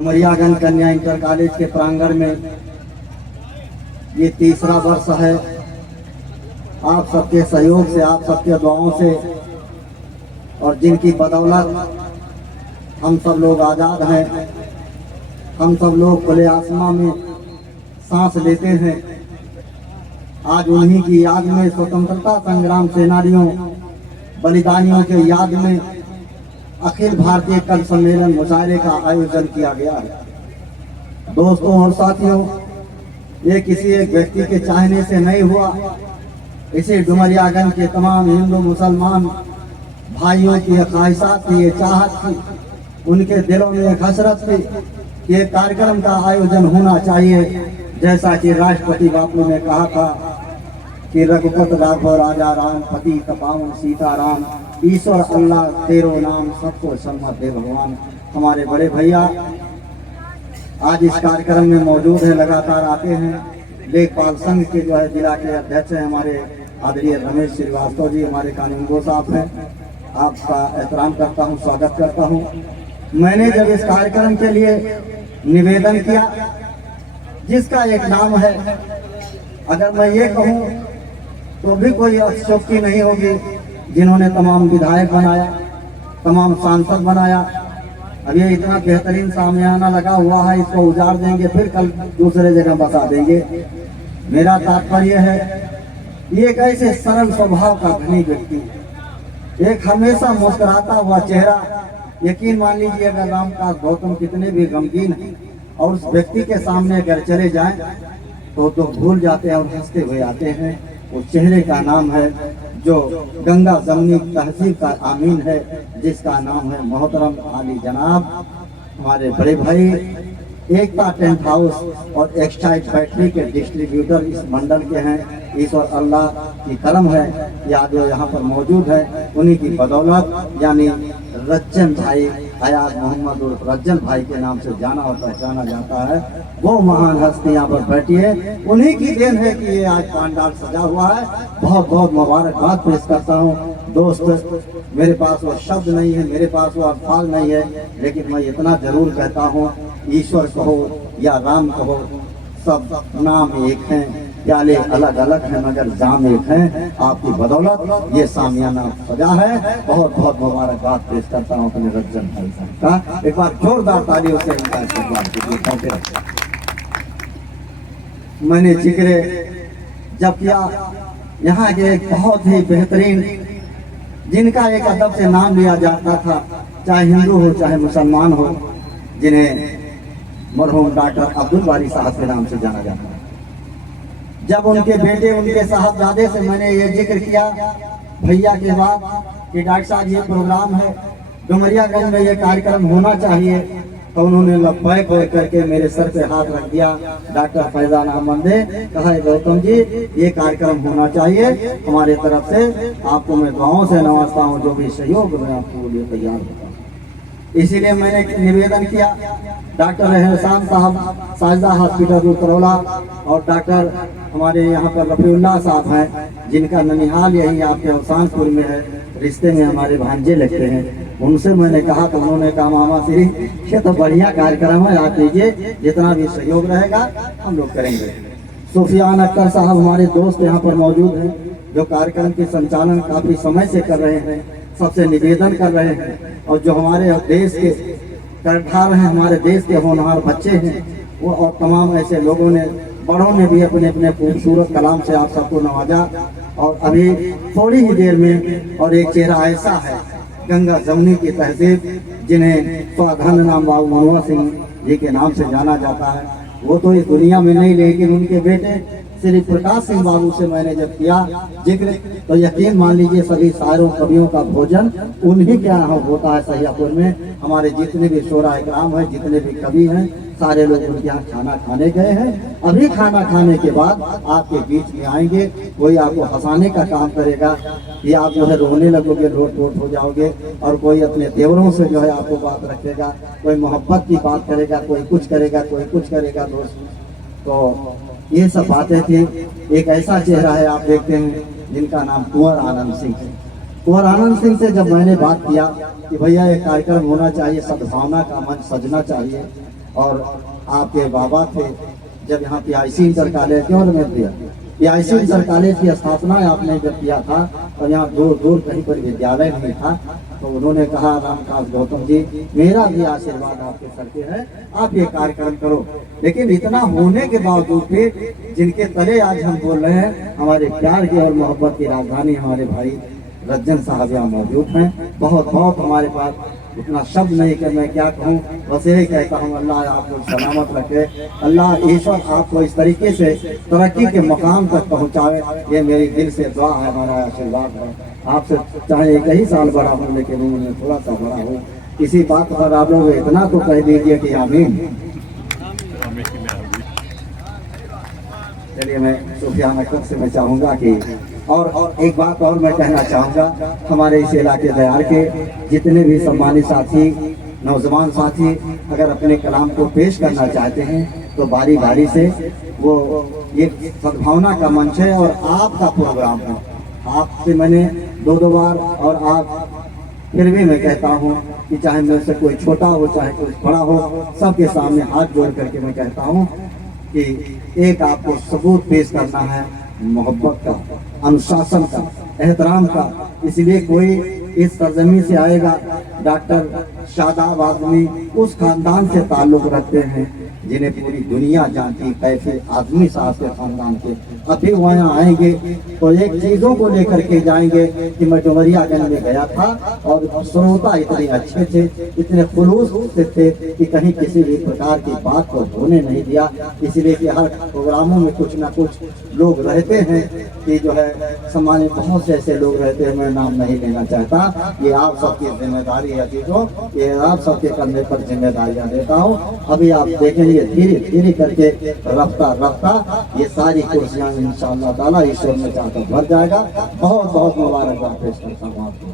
डुमरियागंज कन्या inter college के प्रांगण में ये तीसरा वर्ष है। आप सबके सहयोग से, आप सबके दुआओं से और जिनकी बदौलत हम सब लोग आज़ाद हैं, हम सब लोग खुले आसमां में सांस लेते हैं। आज उन्हीं की याद में, स्वतंत्रता संग्राम सेनानियों, बलिदानियों के याद में अखिल भारतीय कल सम्मेलन मुशायरे का आयोजन किया गया है। दोस्तों और साथियों, ये किसी एक व्यक्ति के चाहने से नहीं हुआ। इसे डुमरियागंज के तमाम हिंदू मुसलमान भाइयों की ख्वाहिशात थी, ये चाहत थी, उनके दिलों में एक हसरत थी कि ये कार्यक्रम का आयोजन होना चाहिए। जैसा कि राष्ट्रपति बापू ने कहा था कि रघुपत राघव राजा राम, पति पावन सीताराम, ईश्वर अल्लाह तेरो नाम, सबको सम्मत दे भगवान। हमारे बड़े भैया आज इस कार्यक्रम में मौजूद है, लगातार आते हैं। लेखपाल संघ के जो है जिला के अध्यक्ष हैं हमारे आदरणीय रमेश श्रीवास्तव जी, हमारे कानूनगो साहब हैं। आपका एहतराम करता हूं, स्वागत करता हूं। मैंने जब इस कार्यक्रम के लिए निवेदन किया, जिसका एक नाम है, अगर मैं ये कहूँ तो भी कोई अतिशयोक्ति नहीं होगी, जिन्होंने तमाम विधायक बनाया, तमाम सांसद बनाया। अब ये इतना बेहतरीन सामियाना लगा हुआ है, इसको उजाड़ देंगे, फिर कल दूसरे जगह बसा देंगे। मेरा तात्पर्य है, ये एक ऐसे सरल स्वभाव का धनी व्यक्ति, एक हमेशा मुस्कुराता हुआ चेहरा। यकीन मान लीजिए, अगर रामदास गौतम कितने भी गमगीन हैं और उस व्यक्ति के सामने अगर चले जाएं तो भूल जाते हैं और हंसते हुए आते हैं। उस चेहरे का नाम है जो गंगा जमनी तहसील का आमीन है, जिसका नाम है मोहतरम आली जनाब हमारे बड़े भाई एकता टेंट हाउस और एक्साइड बैटरी के डिस्ट्रीब्यूटर इस मंडल के हैं। ईश्वर अल्लाह की करम है कि आज जो यहाँ पर मौजूद है, उन्हीं की बदौलत, यानी रज्जन भाई, हयात मोहम्मद उर्फ रज्जन भाई के नाम से जाना और पहचाना जाता है। वो महान हस्ती यहाँ पर बैठी है, उन्हीं की देन है कि ये आज पंडाल सजा हुआ है। बहुत बहुत मुबारकबाद पेश करता हूँ। दोस्त, मेरे पास वो शब्द नहीं है, मेरे पास वो अल्फाज नहीं है, लेकिन मैं इतना जरूर कहता हूँ, ईश्वर कहो या राम कहो, सब नाम एक हैं, प्याले अलग अलग हैं मगर जाम एक हैं। आपकी बदौलत ये सामियाना सजा है। बहुत बहुत मुबारकबाद पेश करता हूँ अपने रज्जन भाई साहब का। एक बार जोरदार तालियों से इनका इस्तेमाल कीजिए। मैंने जिक्र जब किया, यहाँ के एक बहुत ही बेहतरीन, जिनका एक अदब से नाम लिया जाता था, चाहे हिंदू हो चाहे मुसलमान हो, जिन्हें मरहूम डॉक्टर अब्दुल बारी साहब के नाम से जाना जाता है। जब उनके बेटे, उनके साहबजादे से मैंने ये जिक्र किया भैया के बाद कि डॉक्टर साहब ये प्रोग्राम है, डुमरियागंज में ये कार्यक्रम होना चाहिए, तो उन्होंने लब्बैक करके मेरे सर पे हाथ रख दिया। डॉक्टर फैजान अहमद ने कहा, गौतम जी ये कार्यक्रम होना चाहिए, हमारे तरफ से आपको मैं दुआओं से नवाजता हूँ, जो भी सहयोग मैं आपको लिए तैयार होता हूँ। इसीलिए मैंने निवेदन किया, डॉक्टर एहसान साहब साजदा हॉस्पिटल उतरौला और डॉक्टर हमारे यहाँ पर रफीउल्लाह साहब हैं, जिनका ननिहाल यही आपके अवसानपुर में है, रिश्ते में हमारे भांजे लगते हैं। उनसे मैंने कहा तो उन्होंने कहा, मामा श्री ये तो बढ़िया कार्यक्रम है, आप कीजिए, जितना भी सहयोग रहेगा हम लोग करेंगे। सुफियान अख्तर साहब हमारे दोस्त यहाँ पर मौजूद हैं, जो कार्यक्रम के संचालन काफ़ी समय से कर रहे हैं, सबसे निवेदन कर रहे हैं, और जो हमारे देश के करठार हैं, हमारे देश के होनहार बच्चे हैं, वो और तमाम ऐसे लोगों ने, बड़ों ने भी अपने अपने खूबसूरत कलाम से आप सबको नवाजा। और अभी थोड़ी ही देर में और एक चेहरा ऐसा है गंगा जमनी की तहजीब, जिन्हें स्वाधन नाम बाबू मनोहर सिंह जी के नाम से जाना जाता है। वो तो इस दुनिया में नहीं, लेकिन उनके बेटे श्री प्रकाश सिंह बाबू से मैंने जब किया जिक्र, तो यकीन मान लीजिए सभी शायरों कवियों का भोजन उन्हीं के यहाँ होता है सहियापुर में। हमारे जितने भी शोरा इकराम है, जितने भी कवि हैं, सारे लोग उनके यहाँ खाना खाने गए हैं। अभी खाना खाने के बाद आपके बीच में आएंगे, कोई आपको हंसाने का काम करेगा, ये आप जो है रोने लगोगे, रोट रोट हो जाओगे, और कोई अपने देवरों से जो है आपको बात रखेगा, कोई मोहब्बत की बात करेगा, कोई कुछ करेगा, कोई कुछ करेगा। दोस्त, तो ये सब बातें थी। एक ऐसा चेहरा है, आप देखते हैं, जिनका नाम कुंवर आनंद सिंह है। कुंवर आनंद सिंह से जब मैंने बात किया कि भैया एक कार्यक्रम होना चाहिए, सद्भावना का मंच सजना चाहिए, और आपके बाबा थे जब यहाँ PIC इंटर कॉलेज क्यों में दिया, PIC इंटर कॉलेज की स्थापना आपने जब किया था और यहाँ दूर दूर कहीं पर विद्यालय नहीं था, तो उन्होंने कहा रामकाज गौतम जी मेरा भी आशीर्वाद आपके सर पे है, आप ये कार्यक्रम करो। लेकिन इतना होने के बावजूद भी जिनके तले आज हम बोल रहे हैं, हमारे प्यार की और मोहब्बत की राजधानी हमारे भाई रज्जन साहब यहाँ मौजूद हैं। बहुत बहुत हमारे पास इतना शब्द नहीं कि मैं क्या कहूँ, बस यही कहता हूँ अल्लाह आपको सलामत रखे, अल्लाह ईश्वर आपको इस तरीके से तरक्की के मकाम तक पहुँचावे, ये मेरी दिल से दुआ है, हमारा आशीर्वाद है। आपसे चाहे एक ही साल बड़ा हूँ लेकिन उम्र में थोड़ा सा बड़ा हूँ, इसी बात पर आप लोग इतना तो कह दीजिए कि आमीन। चलिए मैं सूफियाना कब से मैं चाहूँगा कि और एक बात और मैं कहना चाहूँगा, हमारे इस इलाके दयार के जितने भी सम्मानित साथी नौजवान साथी अगर अपने कलाम को पेश करना चाहते हैं तो बारी बारी से, वो ये सद्भावना का मंच है और आपका प्रोग्राम है। आपसे मैंने दो बार और आप फिर भी मैं कहता हूँ कि चाहे मेरे से कोई छोटा हो चाहे कोई बड़ा हो, सबके सामने हाथ जोड़ करके मैं कहता हूँ कि एक आपको सबूत पेश करना है मोहब्बत का, अनुशासन का, एहतराम का। इसलिए कोई इस सरजमी से आएगा, डॉक्टर शादाब आदमी उस खानदान से ताल्लुक रखते हैं जिन्हें पूरी दुनिया जानती, कैसे आदमी साहब के खानदान के। अभी वहाँ आएंगे तो एक चीज़ों को लेकर के जाएंगे कि मैं डुमरियागंज में गया था और श्रोता इतने अच्छे थे, इतने खुलूस से थे कि कहीं किसी भी प्रकार की बात को होने नहीं दिया। इसलिए कि हर प्रोग्रामों में कुछ ना कुछ लोग रहते हैं कि जो है सम्मानित, बहुत से ऐसे लोग रहते हैं, मैं नाम नहीं लेना चाहता। ये आप सबकी जिम्मेदारी है चीज़ों, ये आप सबके कंधे पर जिम्मेदारियाँ देता हूँ। अभी आप देखेंगे धीरे धीरे करके रफ्ता रफ्ता ये सारी कुर्सियाँ इंशाअल्लाह ताला ईश्वर में जाकर भर जाएगा। बहुत बहुत मुबारकबाद पेश करता हूँ आपको।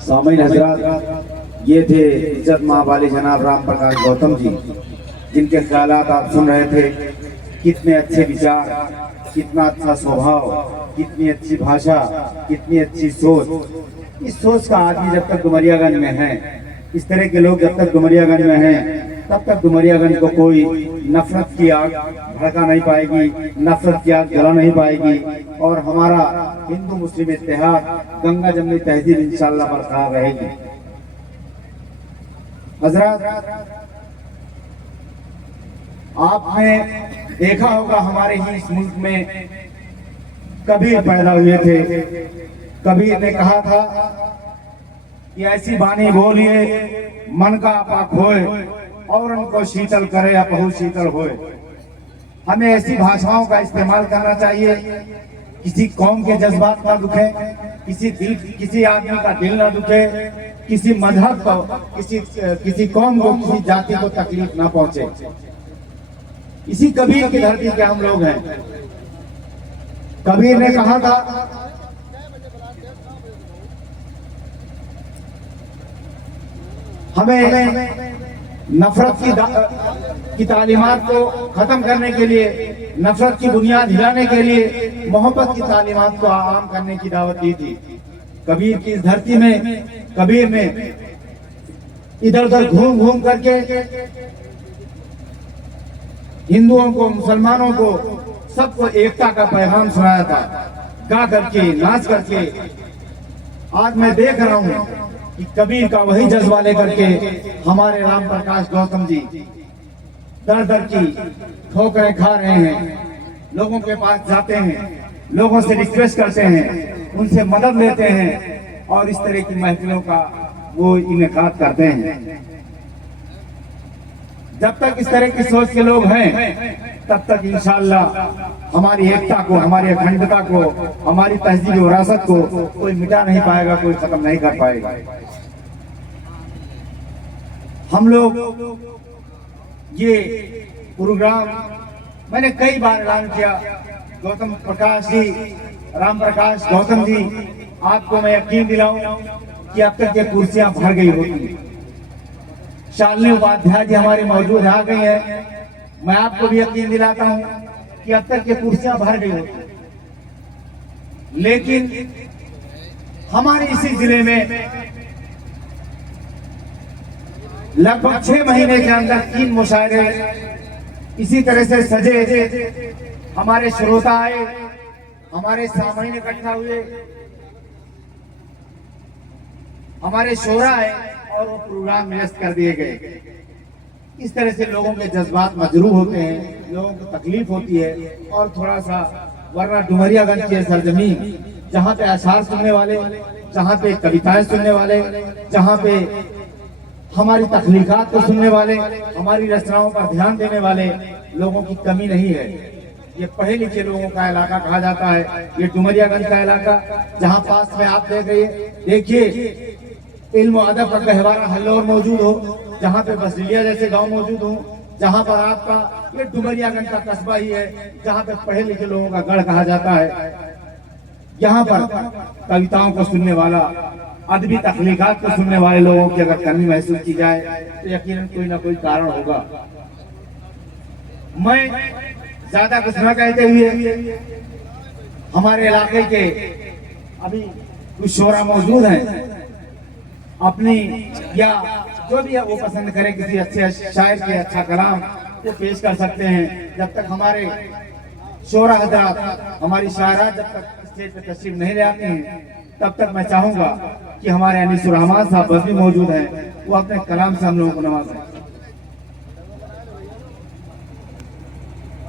सामईन हजरात, ये थे इज्जत माँ वाले जनाब राम प्रकाश गौतम जी, जिनके ख्यालात आप सुन रहे थे। कितने अच्छे विचार, कितना अच्छा स्वभाव, कितनी अच्छी भाषा, कितनी अच्छी सोच। इस सोच का आदमी जब तक डुमरियागंज में है, इस तरह के लोग जब तक डुमरियागंज में हैं, तब तक डुमरियागंज को कोई नफरत की आग भड़का नहीं पाएगी, नफरत की आग जला नहीं पाएगी। और हमारा हिंदू मुस्लिम इत्तेहाद, गंगा जमनी तहजीब इंशाअल्लाह बरकरार रहेगी। हजरत, आपने देखा होगा हमारे ही इस मुल्क में कबीर पैदा हुए थे। कबीर ने कहा था कि ऐसी बानी बोलिए मन का आपा खोए, और उनको शीतल करे अपहु शीतल होए। हमें ऐसी भाषाओं का इस्तेमाल करना चाहिए किसी कौम के जज्बात ना दुखे, किसी आदमी का दिल ना दुखे, किसी मजहब को, किसी कौम को, किसी जाति को तकलीफ ना पहुंचे। इसी कबीर की धरती पे हम लोग हैं। कबीर ने कहा था हमें नफरत की तालीमात को खत्म करने के लिए, नफरत की बुनियाद हिलाने के लिए मोहब्बत की तालीमात को आम करने की दावत दी थी। कबीर की इस धरती में कबीर ने इधर उधर घूम घूम करके हिंदुओं को, मुसलमानों को, सबको एकता का पैगाम सुनाया था, गा करके, नाच करके। आज मैं देख रहा हूं कि कबीर का वही जज्बा लेकर के हमारे राम प्रकाश गौतम जी दर दर की ठोकरें खा रहे हैं। लोगों के पास जाते हैं, लोगों से रिक्वेस्ट करते हैं, उनसे मदद लेते हैं और इस तरह की महफिलों का वो इनेकाद करते हैं। जब तक इस तरह की सोच के लोग हैं, तब तक इंशाअल्लाह हमारी एकता को, हमारी अखंडता को, हमारी तहजीब विरासत को कोई मिटा नहीं पाएगा, कोई खत्म नहीं कर पाएगा। हम लोग ये प्रोग्राम मैंने कई बार ऐलान किया, गौतम प्रकाश जी, राम प्रकाश गौतम जी, आपको मैं यकीन दिलाऊं कि अब तक ये कुर्सियां भर गई होगी। शालिनी उपाध्याय जी हमारे मौजूद आ गई है, मैं आपको भी यकीन दिलाता हूं कि अब तक ये कुर्सियां भर गई होगी। लेकिन हमारे इसी जिले में लगभग 6 महीने के अंदर 3 मुशायरे इसी तरह से सजे, हमारे श्रोता आए, हमारे सामने इकट्ठा हुए, हमारे शोरा आए और वो प्रोग्राम निरस्त कर दिए गए। इस तरह से लोगों के जज्बात मजरूह होते हैं, लोगों को तकलीफ होती है। और थोड़ा सा वरना डुमरियागंज की सरजमीन जहाँ पे अशार सुनने वाले, जहाँ पे कविताएं सुनने वाले, जहाँ पे हमारी तख्लीकात को सुनने वाले, हमारी रचनाओं पर ध्यान देने वाले लोगों की कमी नहीं है। ये पढ़े लिखे लोगों का इलाका कहा जाता है, ये डुमरियागंज का इलाका, जहाँ पास में आप देखिए इल्म अदब का गहवारा हल्लोर मौजूद हो, जहाँ पे बसलिया जैसे गांव मौजूद हो, जहाँ पर आपका ये डुमरियागंज का कस्बा ही है, जहाँ पे पढ़े लिखे लोगों का गढ़ कहा जाता है। यहाँ पर कविताओं को सुनने वाला, अदबी तख्लीकात को सुनने वाले लोगों की अगर कमी महसूस की जाए तो यकीनन कोई ना कोई कारण होगा। मैं ज्यादा कुछ न कहते हुए हमारे इलाके के अभी कुछ शोरा मौजूद हैं, अपनी या जो भी है वो पसंद करें, किसी अच्छे शायर के अच्छा कलाम वो पेश कर सकते हैं। जब तक हमारे शोरा हजरात, हमारी शायरात जब तक स्टेज पे तशरीफ नहीं ले आते हैं, तब तक मैं चाहूंगा कि हमारे अनीसुर रहमान साहब बस भी मौजूद हैं, वो अपने कलाम से हम लोगों को नवाजें।